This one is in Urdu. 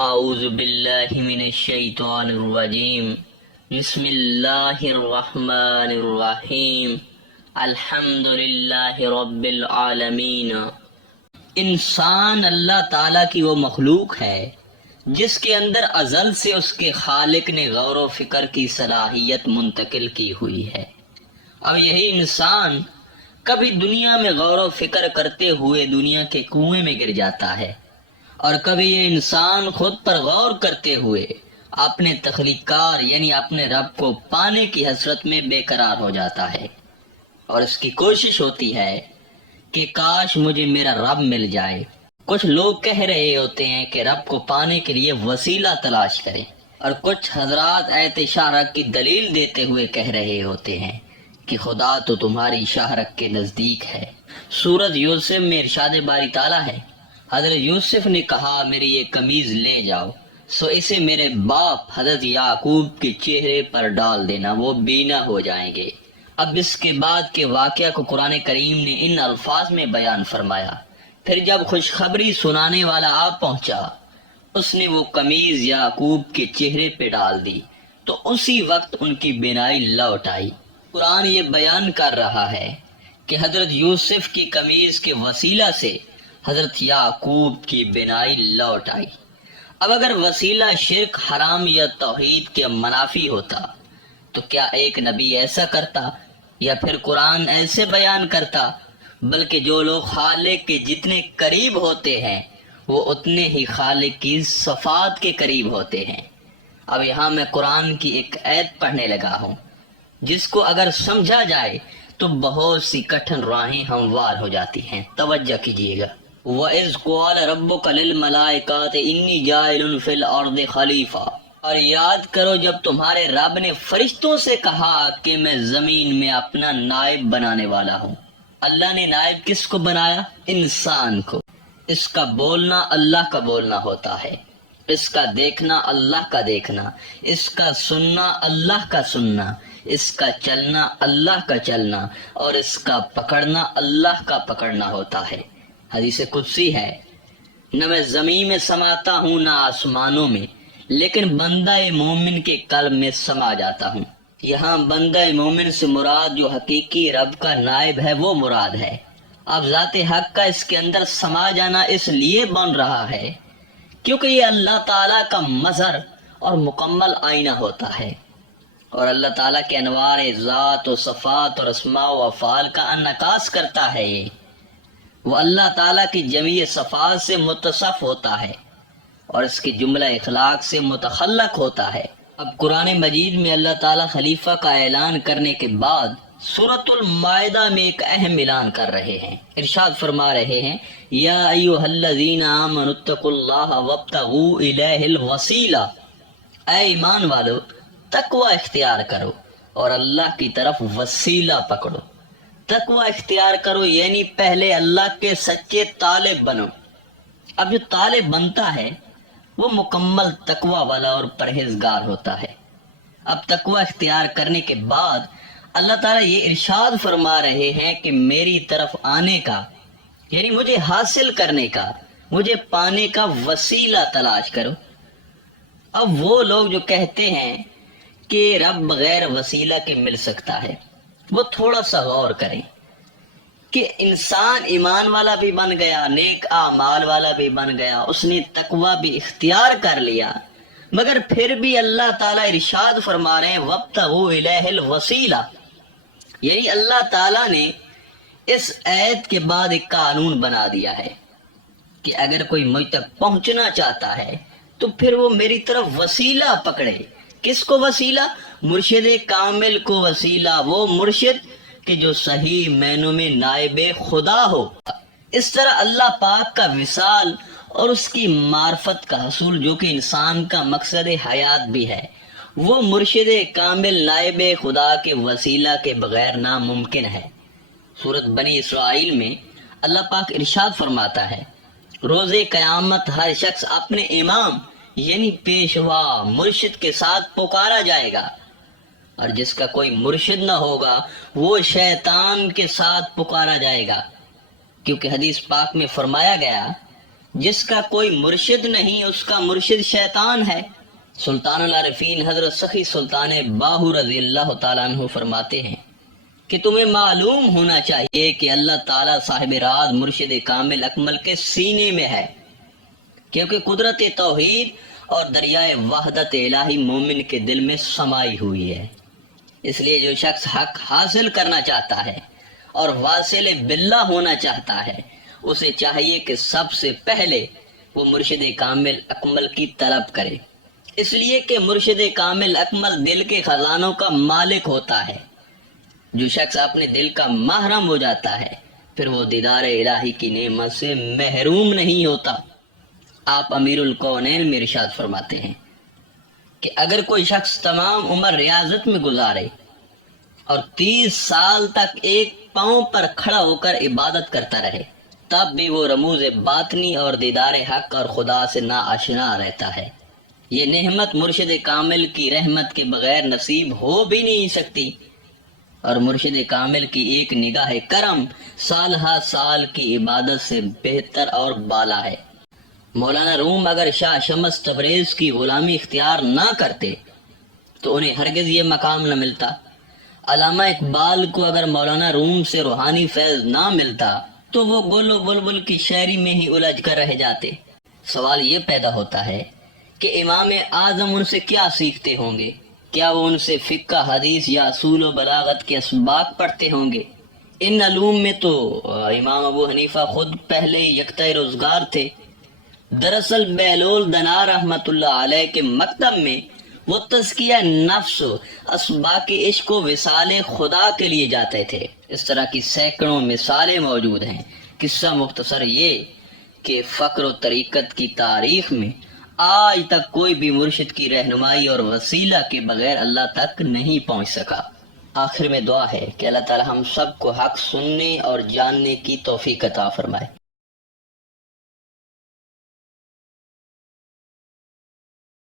اعوذ باللہ من الشیطان الرجیم بسم اللہ الرحمن الرحیم الحمد للہ رب العالمین۔ انسان اللہ تعالیٰ کی وہ مخلوق ہے جس کے اندر ازل سے اس کے خالق نے غور و فکر کی صلاحیت منتقل کی ہوئی ہے۔ اب یہی انسان کبھی دنیا میں غور و فکر کرتے ہوئے دنیا کے کنویں میں گر جاتا ہے، اور کبھی یہ انسان خود پر غور کرتے ہوئے اپنے تخلیقار یعنی اپنے رب کو پانے کی حسرت میں بے قرار ہو جاتا ہے، اور اس کی کوشش ہوتی ہے کہ کاش مجھے میرا رب مل جائے۔ کچھ لوگ کہہ رہے ہوتے ہیں کہ رب کو پانے کے لیے وسیلہ تلاش کریں، اور کچھ حضرات ایت شاہرگ کی دلیل دیتے ہوئے کہہ رہے ہوتے ہیں کہ خدا تو تمہاری شاہرگ کے نزدیک ہے۔ سورۃ یوسف میں ارشاد باری تعالیٰ ہے، حضرت یوسف نے کہا میری یہ قمیض لے جاؤ، سو اسے میرے باپ حضرت یعقوب کے چہرے پر ڈال دینا، وہ بینا ہو جائیں گے۔ اب اس کے بعد کے واقعہ کو قرآن کریم نے ان الفاظ میں بیان فرمایا۔ پھر جب خوشخبری سنانے والا آ پہنچا، اس نے وہ قمیض یعقوب کے چہرے پہ ڈال دی تو اسی وقت ان کی بینائی لوٹ آئی۔ قرآن یہ بیان کر رہا ہے کہ حضرت یوسف کی قمیض کے وسیلہ سے حضرت یعقوب کی بینائی لوٹ آئی۔ اب اگر وسیلہ شرک، حرام یا توحید کے منافی ہوتا تو کیا ایک نبی ایسا کرتا، یا پھر قرآن ایسے بیان کرتا؟ بلکہ جو لوگ خالق کے جتنے قریب ہوتے ہیں وہ اتنے ہی خالق کی صفات کے قریب ہوتے ہیں۔ اب یہاں میں قرآن کی ایک آیت پڑھنے لگا ہوں جس کو اگر سمجھا جائے تو بہت سی کٹھن راہیں ہموار ہو جاتی ہیں، توجہ کیجیے گا۔ وَإِذْ قَالَ رَبُّكَ لِلْمَلَائِكَةِ إِنِّي جَاعِلٌ فِي الْأَرْضِ خَلِيفَةً، اور یاد کرو جب تمہارے رب نے فرشتوں سے کہا کہ میں زمین میں اپنا نائب بنانے والا ہوں۔ اللہ نے نائب کس کو بنایا؟ انسان کو۔ اس کا بولنا اللہ کا بولنا ہوتا ہے، اس کا دیکھنا اللہ کا دیکھنا، اس کا سننا اللہ کا سننا، اس کا چلنا اللہ کا چلنا، اور اس کا پکڑنا اللہ کا پکڑنا ہوتا ہے۔ حدیث قدسی ہے، نہ میں زمین میں سماتا ہوں نہ آسمانوں میں، لیکن بندہ مومن کے قلب میں سما جاتا ہوں۔ یہاں بندہ مومن سے مراد جو حقیقی رب کا نائب ہے وہ مراد ہے۔ اب ذات حق کا اس کے اندر سما جانا اس لیے بن رہا ہے کیونکہ یہ اللہ تعالیٰ کا مظہر اور مکمل آئینہ ہوتا ہے، اور اللہ تعالیٰ کے انوار ذات و صفات اور اسماء و افعال کا انعکاس کرتا ہے۔ وہ اللہ تعالیٰ کی جمیع صفات سے متصف ہوتا ہے اور اس کے جملہ اخلاق سے متخلق ہوتا ہے۔ اب قرآن مجید میں اللہ تعالیٰ خلیفہ کا اعلان کرنے کے بعد سورۃ المائدہ میں ایک اہم اعلان کر رہے ہیں۔ ارشاد فرما رہے ہیں، یا ایھا الذین آمنوا اتقوا اللہ وابتغوا الیہ الوسیلہ، اے ایمان والو تقوی اختیار کرو اور اللہ کی طرف وسیلہ پکڑو۔ تقوی اختیار کرو یعنی پہلے اللہ کے سچے طالب بنو۔ اب جو طالب بنتا ہے وہ مکمل تقوی والا اور پرہیزگار ہوتا ہے۔ اب تقوی اختیار کرنے کے بعد اللہ تعالیٰ یہ ارشاد فرما رہے ہیں کہ میری طرف آنے کا یعنی مجھے حاصل کرنے کا، مجھے پانے کا وسیلہ تلاش کرو۔ اب وہ لوگ جو کہتے ہیں کہ رب بغیر وسیلہ کے مل سکتا ہے، وہ تھوڑا سا غور کریں کہ انسان ایمان والا بھی بن گیا، نیک اعمال والا بھی بن گیا، اس نے تقوی بھی اختیار کر لیا، مگر پھر بھی اللہ تعالیٰ ارشاد فرما رہے ہیں وابتغوا الیہ الوسیلہ، یعنی اللہ تعالیٰ نے اس آیت کے بعد ایک قانون بنا دیا ہے کہ اگر کوئی مجھ تک پہنچنا چاہتا ہے تو پھر وہ میری طرف وسیلہ پکڑے۔ کس کو وسیلہ؟ مرشد کامل کو وسیلہ، وہ مرشد کہ جو صحیح معنوں میں نائب خدا ہو۔ اس طرح اللہ پاک کا وصال اور اس کی معرفت کا حصول جو کہ انسان کا مقصد حیات بھی ہے، وہ مرشد کامل نائب خدا کے وسیلہ کے بغیر ناممکن ہے۔ سورۃ بنی اسرائیل میں اللہ پاک ارشاد فرماتا ہے، روز قیامت ہر شخص اپنے امام یعنی پیشوا مرشد کے ساتھ پکارا جائے گا، اور جس کا کوئی مرشد نہ ہوگا وہ شیطان کے ساتھ پکارا جائے گا، کیونکہ حدیث پاک میں فرمایا گیا جس کا کوئی مرشد نہیں اس کا مرشد شیطان ہے۔ سلطان العارفین حضرت سخی سلطان باہو رضی اللہ تعالیٰ عنہ فرماتے ہیں کہ تمہیں معلوم ہونا چاہیے کہ اللہ تعالیٰ صاحب راز مرشد کامل اکمل کے سینے میں ہے، کیونکہ قدرت توحید اور دریائے وحدت الہی مومن کے دل میں سمائی ہوئی ہے۔ اس لیے جو شخص حق حاصل کرنا چاہتا ہے اور واصل باللہ ہونا چاہتا ہے، اسے چاہیے کہ سب سے پہلے وہ مرشد کامل اکمل کی طلب کرے، اس لیے کہ مرشد کامل اکمل دل کے خزانوں کا مالک ہوتا ہے۔ جو شخص اپنے دل کا محرم ہو جاتا ہے پھر وہ دیدار الہی کی نعمت سے محروم نہیں ہوتا۔ آپ امیر الکونین میں ارشاد فرماتے ہیں کہ اگر کوئی شخص تمام عمر ریاضت میں گزارے اور 30 سال تک ایک پاؤں پر کھڑا ہو کر عبادت کرتا رہے، تب بھی وہ رموز باطنی اور دیدار حق اور خدا سے ناآشنا رہتا ہے۔ یہ نعمت مرشد کامل کی رحمت کے بغیر نصیب ہو بھی نہیں سکتی، اور مرشد کامل کی ایک نگاہ کرم سال ہا سال کی عبادت سے بہتر اور بالا ہے۔ مولانا روم اگر شاہ شمس تبریز کی غلامی اختیار نہ کرتے تو انہیں ہرگز یہ مقام نہ ملتا۔ علامہ اقبال کو اگر مولانا روم سے روحانی فیض نہ ملتا تو وہ گل و بلبل کی شاعری میں ہی الجھ کر رہ جاتے۔ سوال یہ پیدا ہوتا ہے کہ امام اعظم ان سے کیا سیکھتے ہوں گے؟ کیا وہ ان سے فقہ حدیث یا اصول و بلاغت کے اسباق پڑھتے ہوں گے؟ ان علوم میں تو امام ابو حنیفہ خود پہلے یکتہ روزگار تھے۔ دراصل بہلول دنا رحمت اللہ علیہ کے مکتب میں وہ تزکیہ نفس، اسباق عشق و وصال خدا کے لیے جاتے تھے۔ اس طرح کی سینکڑوں مثالیں موجود ہیں۔ قصہ مختصر یہ کہ فقر و طریقت کی تاریخ میں آج تک کوئی بھی مرشد کی رہنمائی اور وسیلہ کے بغیر اللہ تک نہیں پہنچ سکا۔ آخر میں دعا ہے کہ اللہ تعالی ہم سب کو حق سننے اور جاننے کی توفیق عطا فرمائے۔